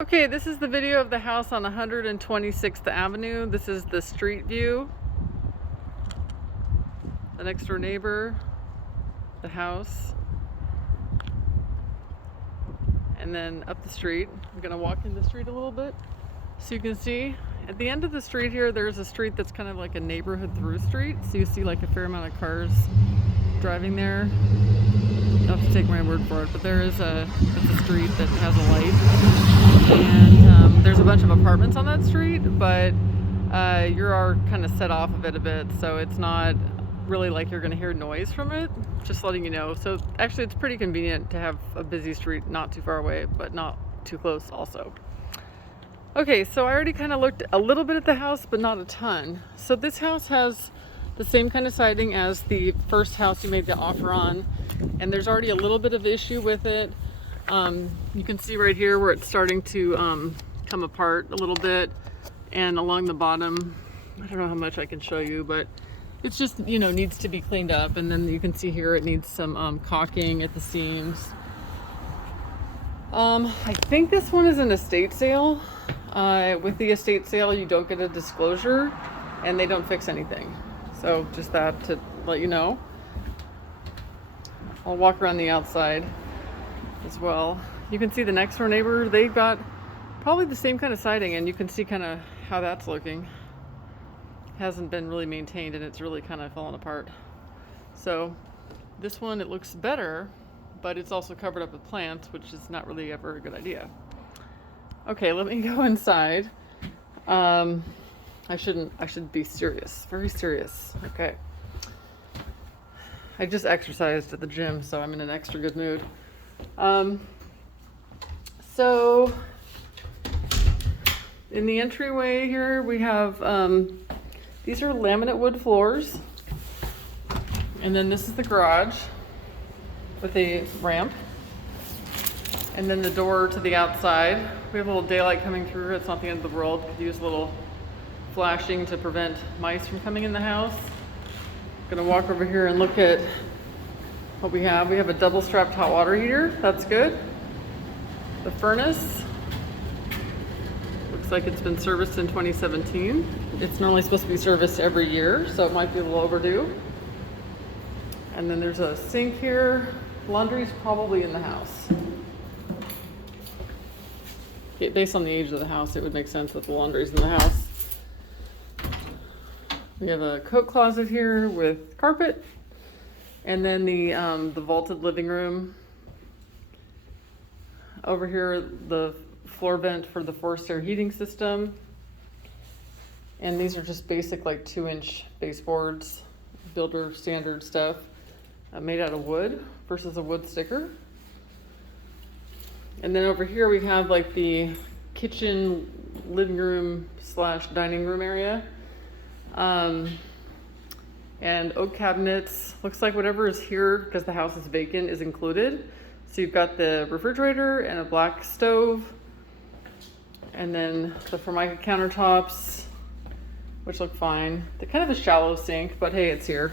Okay, this is the video of the house on 126th Avenue. This is the street view. The next door neighbor, the house, and then up the street. I'm gonna walk in the street a little bit so you can see. At the end of the street here, there's a street that's kind of like a neighborhood through street. So you see like a fair amount of cars driving there. You'll have to take my word for it, but it's a street that has a light. And there's a bunch of apartments on that street, but you are kind of set off of it a bit, so it's not really like you're going to hear noise from it, just letting you know. So actually it's pretty convenient to have a busy street not too far away, but not too close also. Okay, so I already kind of looked a little bit at the house, but not a ton. So this house has the same kind of siding as the first house you made the offer on, and there's already a little bit of issue with it. You can see right here where it's starting to come apart a little bit, and along the bottom, I don't know how much I can show you, but it's just, you know, needs to be cleaned up. And then you can see here it needs some caulking at the seams. I think this one is an estate sale. With the estate sale, you don't get a disclosure and they don't fix anything. So just that to let you know. I'll walk around the outside as well. You can see the next door neighbor, they've got probably the same kind of siding, and you can see kind of how that's looking. Hasn't been really maintained and it's really kind of fallen apart. So this one, it looks better, but it's also covered up with plants, which is not really ever a good idea. Okay, let me go inside. I should be serious, very serious. Okay. I just exercised at the gym, so I'm in an extra good mood. So in the entryway here, we have, these are laminate wood floors. And then this is the garage with a ramp. And then the door to the outside. We have a little daylight coming through. It's not the end of the world. Could use a little flashing to prevent mice from coming in the house. Gonna walk over here and look at what we have. We have a double strapped hot water heater. That's good. The furnace looks like it's been serviced in 2017. It's normally supposed to be serviced every year, so it might be a little overdue. And then there's a sink here. Laundry's probably in the house. Based on the age of the house, it would make sense that the laundry's in the house. We have a coat closet here with carpet, and then the vaulted living room. Over here, the floor vent for the forced air heating system. And these are just basic like 2-inch baseboards, builder standard stuff, made out of wood versus a wood sticker. And then over here we have like the kitchen, living room / dining room area. And oak cabinets. Looks like whatever is here, because the house is vacant, is included. So you've got the refrigerator and a black stove. And then the Formica countertops, which look fine. They're kind of a shallow sink, but hey, it's here.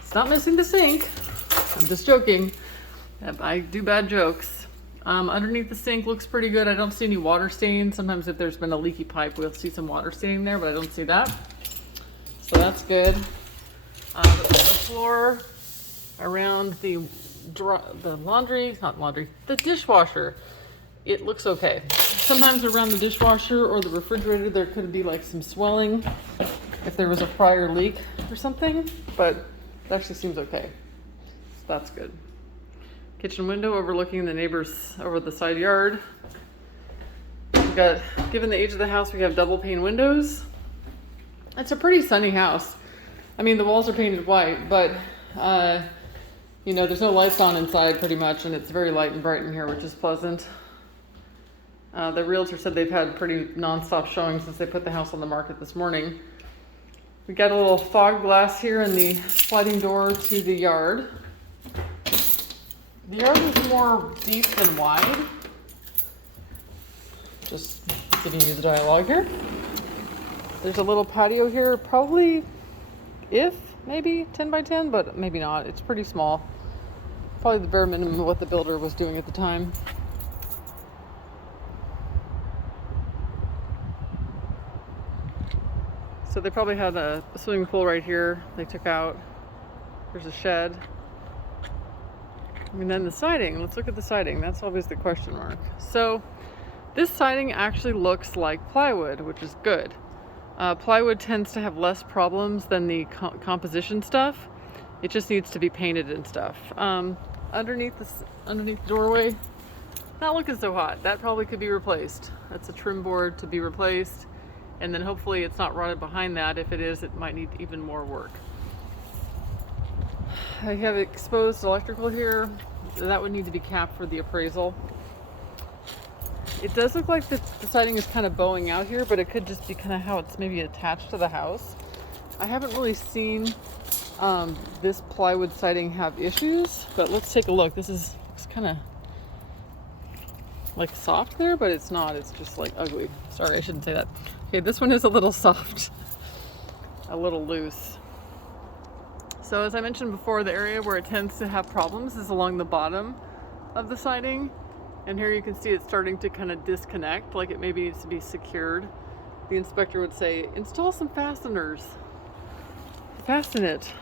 It's not missing the sink. I'm just joking. I do bad jokes. Underneath the sink looks pretty good. I don't see any water stains. Sometimes if there's been a leaky pipe, we'll see some water staining there, but I don't see that. So that's good. The floor around the dishwasher, it looks okay. Sometimes around the dishwasher or the refrigerator, there could be like some swelling if there was a prior leak or something, but it actually seems okay. So that's good. Kitchen window overlooking the neighbors over the side yard. We've got, given the age of the house, we have double pane windows. It's a pretty sunny house. I mean, the walls are painted white, but you know, there's no lights on inside pretty much, and it's very light and bright in here, which is pleasant. The realtor said they've had pretty non-stop showings since they put the house on the market this morning. We got a little fog glass here in the sliding door to the yard. The yard is more deep than wide. Just giving you the dialogue here. There's a little patio here, probably, maybe 10 by 10, but maybe not. It's pretty small. Probably the bare minimum of what the builder was doing at the time. So they probably had a swimming pool right here they took out. There's a shed. And then the siding, let's look at the siding. That's always the question mark. So this siding actually looks like plywood, which is good. Plywood tends to have less problems than the composition stuff. It just needs to be painted and stuff. Underneath the doorway, not looking so hot. That probably could be replaced. That's a trim board to be replaced. And then hopefully it's not rotted behind that. If it is, it might need even more work. I have exposed electrical here. That would need to be capped for the appraisal. It does look like the siding is kind of bowing out here, but it could just be kind of how it's maybe attached to the house. I haven't really seen this plywood siding have issues, but let's take a look. It's kind of like soft there, but it's not. It's just like ugly. Sorry, I shouldn't say that. Okay, this one is a little soft, a little loose. So as I mentioned before, the area where it tends to have problems is along the bottom of the siding. And here you can see it's starting to kind of disconnect, like it maybe needs to be secured. The inspector would say, install some fasteners. Fasten it.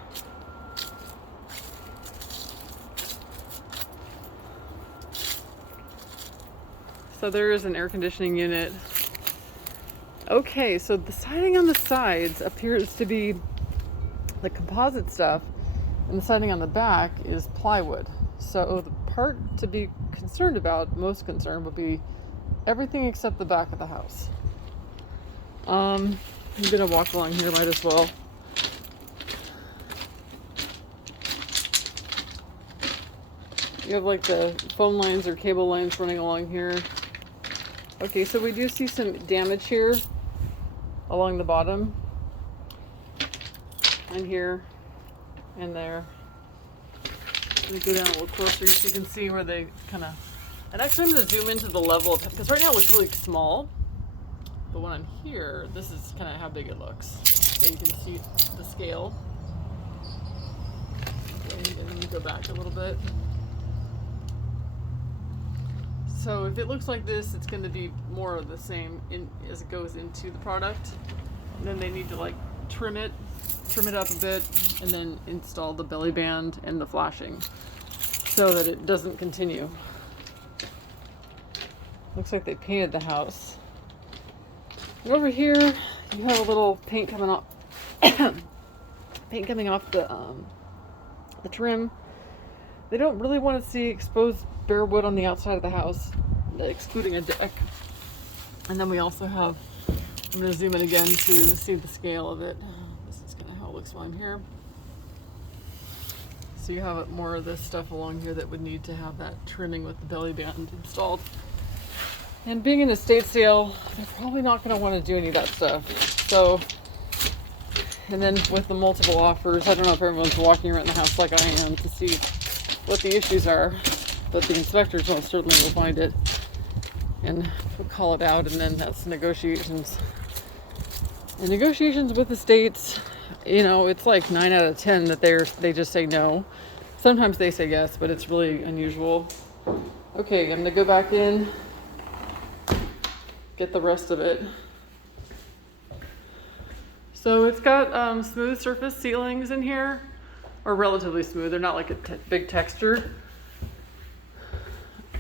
So there is an air conditioning unit. Okay, so the siding on the sides appears to be the composite stuff, and the siding on the back is plywood. So the part to be concerned about, most concerned, would be everything except the back of the house. I'm gonna walk along here, might as well. You have like the phone lines or cable lines running along here. Okay, so we do see some damage here along the bottom, and here, and there. Let me go down a little closer so you can see where they kind of... And actually I'm going to zoom into the level, because right now it looks really small. But when I'm here, this is kind of how big it looks. So you can see the scale. Okay, and then we go back a little bit. So if it looks like this, it's going to be more of the same as it goes into the product. And then they need to like trim it up a bit, and then install the belly band and the flashing so that it doesn't continue. Looks like they painted the house. And over here, you have a little paint coming off, the trim. They don't really want to see exposed bare wood on the outside of the house, excluding a deck. And then we also have, I'm going to zoom in again to see the scale of it. This is kind of how it looks while I'm here. So you have more of this stuff along here that would need to have that trimming with the belly band installed. And being an estate sale, they're probably not going to want to do any of that stuff. So, and then with the multiple offers, I don't know if everyone's walking around the house like I am to see what the issues are, but the inspectors most certainly will find it and we'll call it out, and then that's negotiations. And negotiations with the states, you know, it's like 9 out of 10 that they just say no. Sometimes they say yes, but it's really unusual. Okay, I'm gonna go back in, get the rest of it. So it's got smooth surface ceilings in here, or relatively smooth. They're not like a big texture.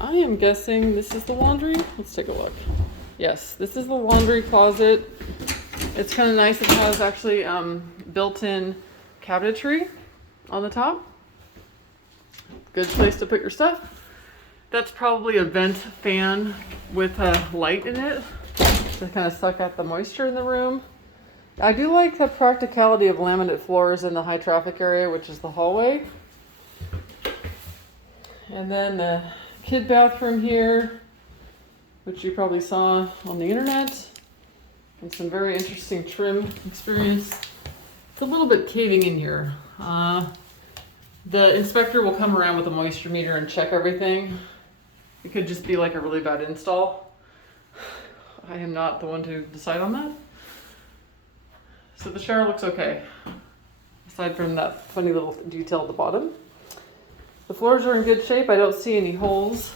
I am guessing this is the laundry. Let's take a look. Yes, this is the laundry closet. It's kind of nice. It has actually built-in cabinetry on the top. Good place to put your stuff. That's probably a vent fan with a light in it to kind of suck out the moisture in the room. I do like the practicality of laminate floors in the high traffic area, which is the hallway. And then the kid bathroom here, which you probably saw on the internet, and some very interesting trim experience. It's a little bit caving in here. The inspector will come around with a moisture meter and check everything. It could just be like a really bad install. I am not the one to decide on that. So the shower looks okay, aside from that funny little detail at the bottom. The floors are in good shape. I don't see any holes.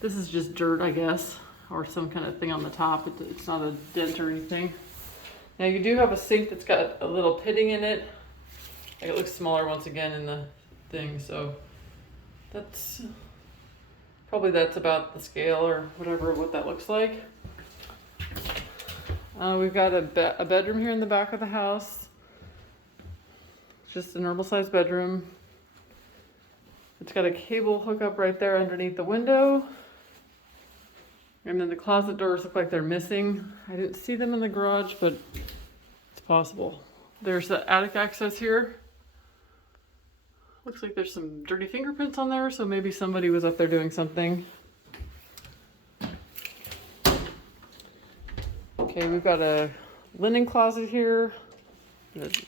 This is just dirt, I guess, or some kind of thing on the top. It's not a dent or anything. Now you do have a sink that's got a little pitting in it. Like it looks smaller once again in the thing, so that's about the scale or whatever what that looks like. We've got a bedroom here in the back of the house. Just a normal sized bedroom. It's got a cable hookup right there underneath the window. And then the closet doors look like they're missing. I didn't see them in the garage, but it's possible. There's the attic access here. Looks like there's some dirty fingerprints on there, so maybe somebody was up there doing something. Okay, we've got a linen closet here. Let's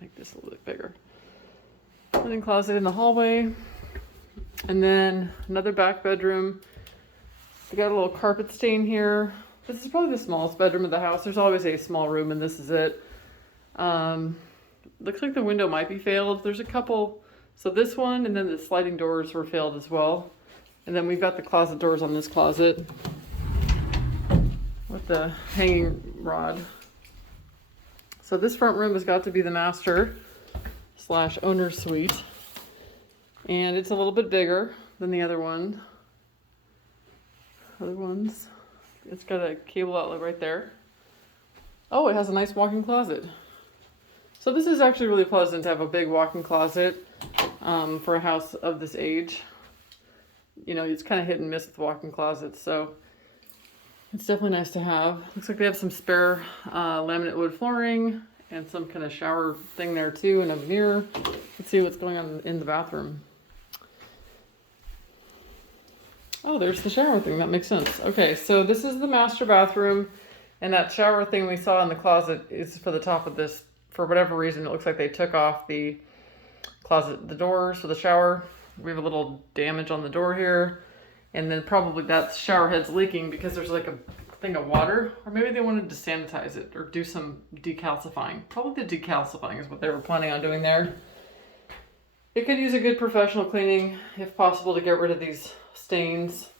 make this a little bit bigger. Linen closet in the hallway. And then another back bedroom. We got a little carpet stain here. This is probably the smallest bedroom of the house. There's always a small room, and this is it. Looks like the window might be failed. There's a couple. So this one, and then the sliding doors were failed as well. And then we've got the closet doors on this closet with the hanging rod. So this front room has got to be the master / owner's suite. And it's a little bit bigger than the other one. Other ones. It's got a cable outlet right there. Oh, it has a nice walk-in closet. So this is actually really pleasant to have a big walk-in closet for a house of this age. You know, it's kind of hit and miss with walk-in closets, so it's definitely nice to have. Looks like they have some spare laminate wood flooring and some kind of shower thing there too, and a mirror. Let's see what's going on in the bathroom. Oh, there's the shower thing. That makes sense. Okay, so this is the master bathroom, and that shower thing we saw in the closet is for the top of this. For whatever reason, it looks like they took off the closet, the doors for the shower. We have a little damage on the door here, and then probably that shower head's leaking because there's like a thing of water, or maybe they wanted to sanitize it or do some decalcifying. Probably the decalcifying is what they were planning on doing there. It could use a good professional cleaning if possible to get rid of these stains.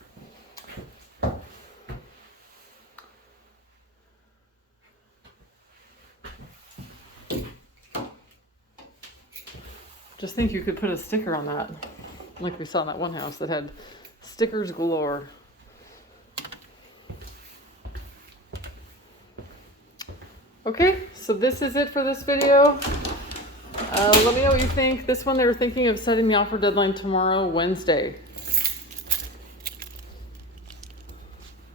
Just think you could put a sticker on that, like we saw in that one house that had stickers galore. Okay, so this is it for this video. Let me know what you think. This one, they were thinking of setting the offer deadline tomorrow, Wednesday.